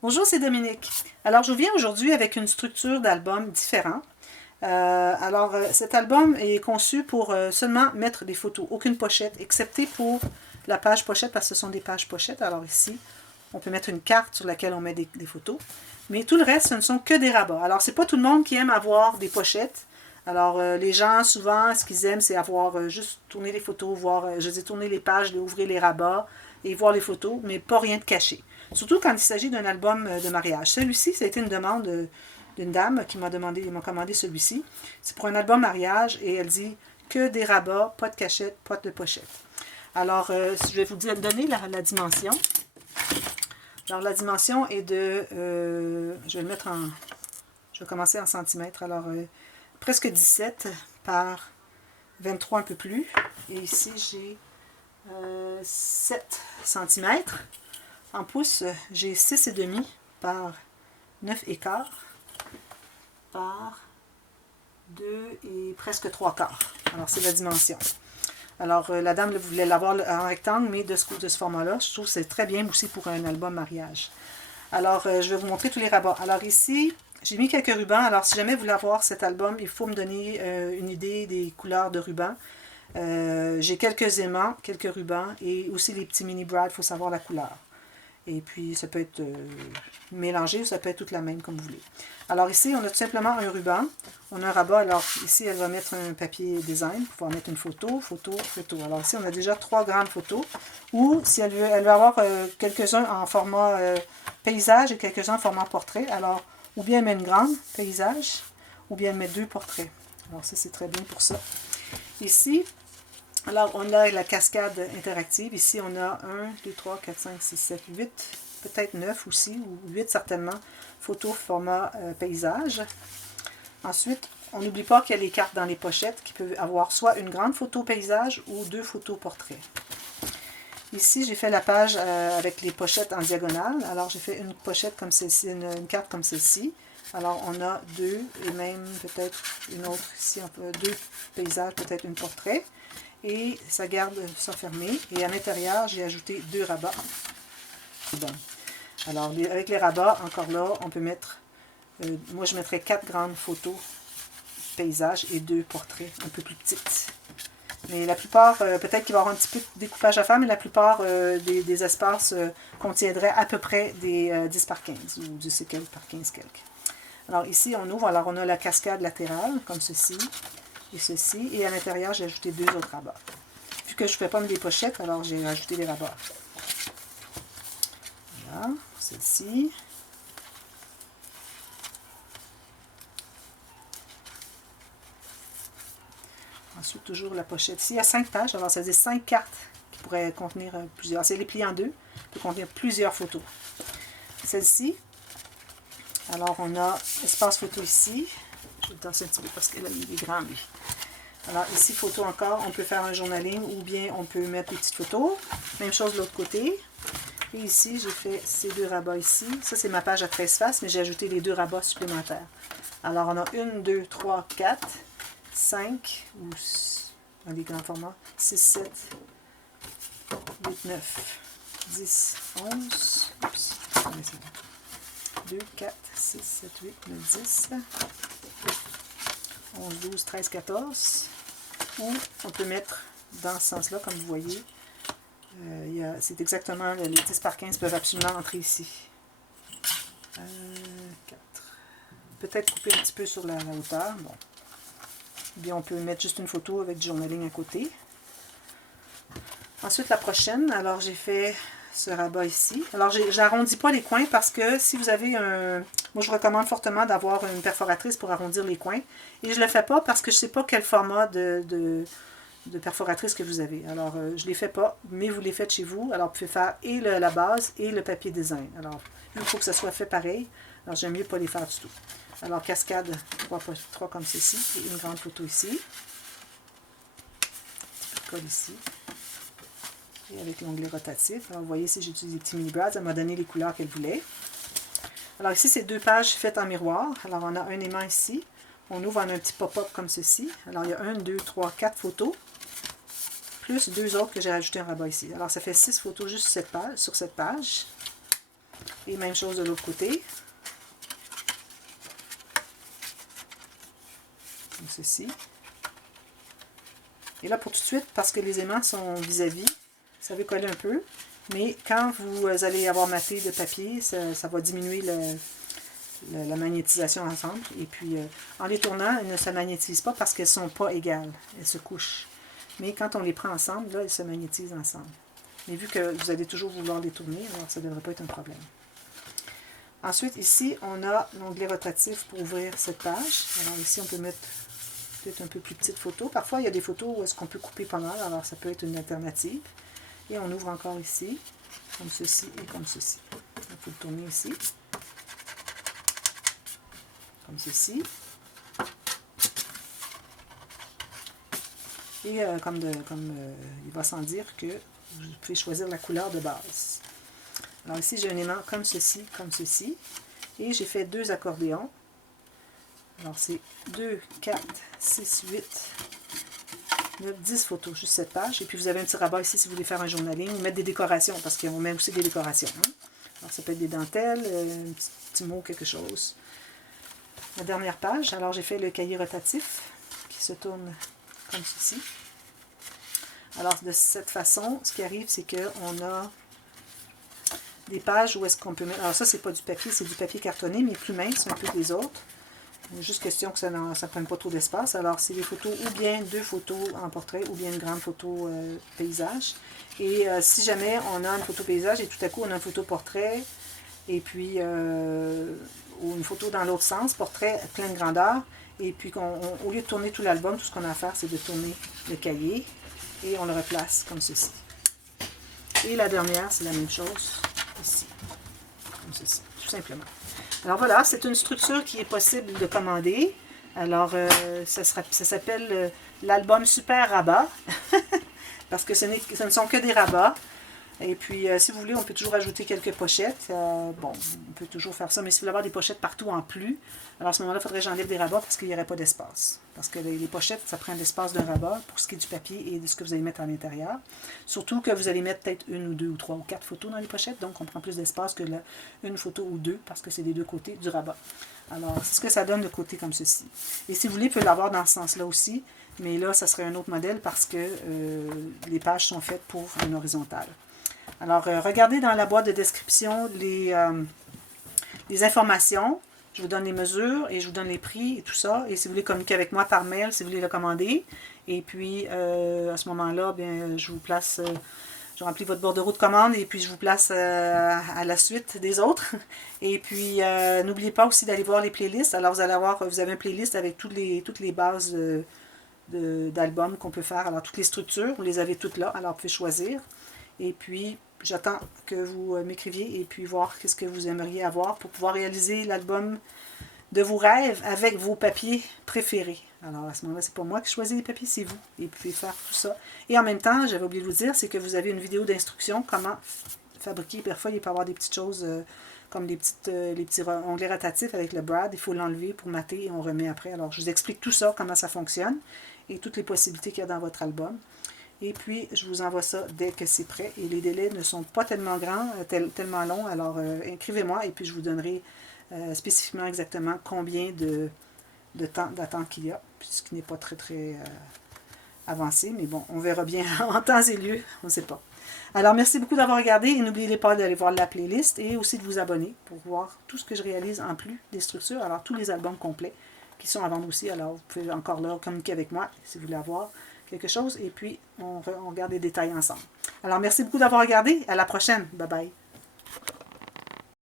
Bonjour, c'est Dominique. Alors, je viens aujourd'hui avec une structure d'album différente. Cet album est conçu pour seulement mettre des photos, aucune pochette, excepté pour la page pochette, parce que ce sont des pages pochettes. Alors ici, on peut mettre une carte sur laquelle on met des photos. Mais tout le reste, ce ne sont que des rabats. Alors, c'est pas tout le monde qui aime avoir des pochettes. Alors, les gens, souvent, ce qu'ils aiment, c'est avoir juste tourner les photos, voir, tourner les pages, ouvrir les rabats et voir les photos, mais pas rien de caché. Surtout quand il s'agit d'un album de mariage. Celui-ci, ça a été une demande d'une dame qui m'a commandé celui-ci. C'est pour un album mariage et elle dit que des rabats, pas de cachette, pas de pochette. Alors, je vais vous donner la dimension. Alors, la dimension est de... je vais le mettre en... Je vais commencer en centimètres. Alors, presque 17 par 23 un peu plus. Et ici, j'ai 7 centimètres. En pouces, j'ai 6,5 par 9,15 par 2 et presque 3 quarts. Alors, c'est la dimension. Alors, la dame voulait l'avoir en rectangle, mais de ce format-là, je trouve que c'est très bien aussi pour un album mariage. Alors, je vais vous montrer tous les rabats. Alors ici, j'ai mis quelques rubans. Alors, si jamais vous voulez avoir cet album, il faut me donner une idée des couleurs de rubans. J'ai quelques aimants, quelques rubans et aussi les petits mini brads, il faut savoir la couleur. Et puis, ça peut être mélangé ou ça peut être toute la même, comme vous voulez. Alors ici, on a tout simplement un ruban. On a un rabat. Alors ici, elle va mettre un papier design pour pouvoir mettre une photo, photo, photo. Alors ici, on a déjà 3 grandes photos. Ou si elle veut avoir quelques-uns en format paysage et quelques-uns en format portrait. Alors, ou bien elle met une grande paysage, ou bien elle met 2 portraits. Alors ça, c'est très bien pour ça. Ici, alors, on a la cascade interactive. Ici, on a 1, 2, 3, 4, 5, 6, 7, 8, peut-être 9 aussi, ou 8 certainement, photos format paysage. Ensuite, on n'oublie pas qu'il y a les cartes dans les pochettes qui peuvent avoir soit une grande photo paysage ou 2 photos portraits. Ici, j'ai fait la page avec les pochettes en diagonale. Alors, j'ai fait une pochette comme celle-ci, une carte comme celle-ci. Alors, on a 2 et même peut-être une autre ici, 2 paysages, peut-être une portrait. Et ça garde ça fermé. Et à l'intérieur, j'ai ajouté 2 rabats. Bon. Alors, avec les rabats, encore là, on peut mettre... moi, je mettrais 4 grandes photos paysages et 2 portraits un peu plus petites. Mais la plupart, peut-être qu'il va y avoir un petit peu de découpage à faire, mais la plupart des espaces contiendraient à peu près des 10 par 15 ou 10 et quelques par 15 quelques. Alors ici, on ouvre. Alors, on a la cascade latérale, comme ceci. Et ceci, et à l'intérieur, j'ai ajouté 2 autres rabats. Vu que je ne fais pas des pochettes, alors j'ai rajouté des rabats. Voilà, celle-ci. Ensuite, toujours la pochette. Ici, il y a 5 pages, alors ça veut dire 5 cartes qui pourraient contenir plusieurs. C'est les pliés en 2, qui peut contenir plusieurs photos. Celle-ci, alors on a espace photo ici. Je vais le tasser un petit peu parce qu'il est grand, lui. Alors ici, photo encore, on peut faire un journaling ou bien on peut mettre des petites photos. Même chose de l'autre côté. Et ici, j'ai fait ces 2 rabats ici. Ça, c'est ma page à 13 faces, mais j'ai ajouté les 2 rabats supplémentaires. Alors, on a 1, 2, 3, 4, 5, ou dans les grands formats, 6, 7, 8, 9, 10, 11, oups, 2, 4, 6, 7, 8, 9, 10, 11, 12, 13, 14. Ou on peut mettre dans ce sens-là, comme vous voyez, c'est exactement les 10 par 15 peuvent absolument entrer ici. 4. Peut-être couper un petit peu sur la hauteur. Bon. Ou bien on peut mettre juste une photo avec du journaling à côté. Ensuite, la prochaine. Alors, j'ai fait ce rabat ici. Alors, j'arrondis pas les coins parce que si vous avez un... Moi, je recommande fortement d'avoir une perforatrice pour arrondir les coins. Et je ne le fais pas parce que je ne sais pas quel format de perforatrice que vous avez. Alors, je ne les fais pas, mais vous les faites chez vous. Alors, vous pouvez faire et la base et le papier design. Alors, il faut que ça soit fait pareil. Alors, j'aime mieux pas les faire du tout. Alors, cascade, 3 comme ceci, et une grande photo ici. Colle ici. Et avec l'onglet rotatif. Alors, vous voyez ici, j'ai utilisé des petits mini brads. Elle m'a donné les couleurs qu'elle voulait. Alors, ici, c'est 2 pages faites en miroir. Alors, on a un aimant ici. On ouvre en un petit pop-up comme ceci. Alors, il y a 1, 2, 3, 4 photos. Plus 2 autres que j'ai rajouté en rabat ici. Alors, ça fait 6 photos juste sur cette page. Et même chose de l'autre côté. Comme ceci. Et là, pour tout de suite, parce que les aimants sont vis-à-vis, ça va coller un peu. Mais quand vous allez avoir maté de papier, ça va diminuer la magnétisation ensemble. Et puis, en les tournant, elles ne se magnétisent pas parce qu'elles ne sont pas égales. Elles se couchent. Mais quand on les prend ensemble, là, elles se magnétisent ensemble. Mais vu que vous allez toujours vouloir les tourner, alors ça ne devrait pas être un problème. Ensuite, ici, on a l'onglet rotatif pour ouvrir cette page. Alors ici, on peut mettre peut-être un peu plus petite photo. Parfois, il y a des photos où est-ce qu'on peut couper pas mal, alors ça peut être une alternative. Et on ouvre encore ici, comme ceci et comme ceci. Il faut le tourner ici. Comme ceci. Et comme il va sans dire que vous pouvez choisir la couleur de base. Alors ici, j'ai un aimant comme ceci, et j'ai fait 2 accordéons. Alors c'est 2, 4, 6, 8, 9, 10 photos, juste cette page. Et puis vous avez un petit rabat ici si vous voulez faire un journaling ou mettre des décorations, parce qu'on met aussi des décorations. Hein? Alors ça peut être des dentelles, un petit mot, quelque chose. La dernière page, alors j'ai fait le cahier rotatif qui se tourne comme ceci. Alors de cette façon, ce qui arrive, c'est qu'on a des pages où est-ce qu'on peut mettre... Alors ça, c'est pas du papier, c'est du papier cartonné, mais plus mince un peu que les autres. Il est juste question que ça ne prenne pas trop d'espace. Alors c'est des photos, ou bien 2 photos en portrait, ou bien une grande photo paysage. Et si jamais on a une photo paysage et tout à coup on a une photo portrait, et puis ou une photo dans l'autre sens, portrait plein de grandeur, et puis au lieu de tourner tout l'album, tout ce qu'on a à faire, c'est de tourner le cahier, et on le replace comme ceci. Et la dernière, c'est la même chose, ici, comme ceci, tout simplement. Alors voilà, c'est une structure qui est possible de commander. Alors, ça s'appelle l'album Super Rabat, parce que ce ne sont que des rabats. Et puis, si vous voulez, on peut toujours ajouter quelques pochettes. Bon, on peut toujours faire ça, mais si vous voulez avoir des pochettes partout en plus, alors à ce moment-là, il faudrait que j'enlève des rabats parce qu'il n'y aurait pas d'espace. Parce que les pochettes, ça prend l'espace d'un rabat pour ce qui est du papier et de ce que vous allez mettre à l'intérieur. Surtout que vous allez mettre peut-être 1 ou 2 ou 3 ou 4 photos dans les pochettes, donc on prend plus d'espace que une photo ou 2 parce que c'est des 2 côtés du rabat. Alors, c'est ce que ça donne de côté comme ceci. Et si vous voulez, vous pouvez l'avoir dans ce sens-là aussi, mais là, ça serait un autre modèle parce que les pages sont faites pour une horizontale. Alors, regardez dans la boîte de description les informations. Je vous donne les mesures et je vous donne les prix et tout ça. Et si vous voulez communiquer avec moi par mail, si vous voulez le commander. Et puis, à ce moment-là, bien, je vous place, je remplis votre bordereau de commande et puis je vous place à la suite des autres. Et puis, n'oubliez pas aussi d'aller voir les playlists. Alors, vous avez une playlist avec toutes les bases d'albums qu'on peut faire. Alors, toutes les structures, vous les avez toutes là. Alors, vous pouvez choisir. Et puis, j'attends que vous m'écriviez et puis voir qu'est-ce que vous aimeriez avoir pour pouvoir réaliser l'album de vos rêves avec vos papiers préférés. Alors, à ce moment-là, c'est pas moi qui choisis les papiers, c'est vous. Et vous pouvez faire tout ça. Et en même temps, j'avais oublié de vous dire, c'est que vous avez une vidéo d'instruction, comment fabriquer. Parfois, il peut y avoir des petites choses comme les petits onglets rotatifs avec le brad. Il faut l'enlever pour mater et on remet après. Alors, je vous explique tout ça, comment ça fonctionne et toutes les possibilités qu'il y a dans votre album. Et puis, je vous envoie ça dès que c'est prêt. Et les délais ne sont pas tellement grands, tellement longs. Alors, écrivez-moi et puis je vous donnerai spécifiquement exactement combien de temps d'attente qu'il y a, ce qui n'est pas très, très avancé. Mais bon, on verra bien en temps et lieu. On ne sait pas. Alors, merci beaucoup d'avoir regardé. Et n'oubliez pas d'aller voir la playlist et aussi de vous abonner pour voir tout ce que je réalise en plus des structures. Alors, tous les albums complets qui sont à vendre aussi. Alors, vous pouvez encore là communiquer avec moi si vous voulez avoir quelque chose, et puis on regarde les détails ensemble. Alors, merci beaucoup d'avoir regardé. À la prochaine. Bye bye.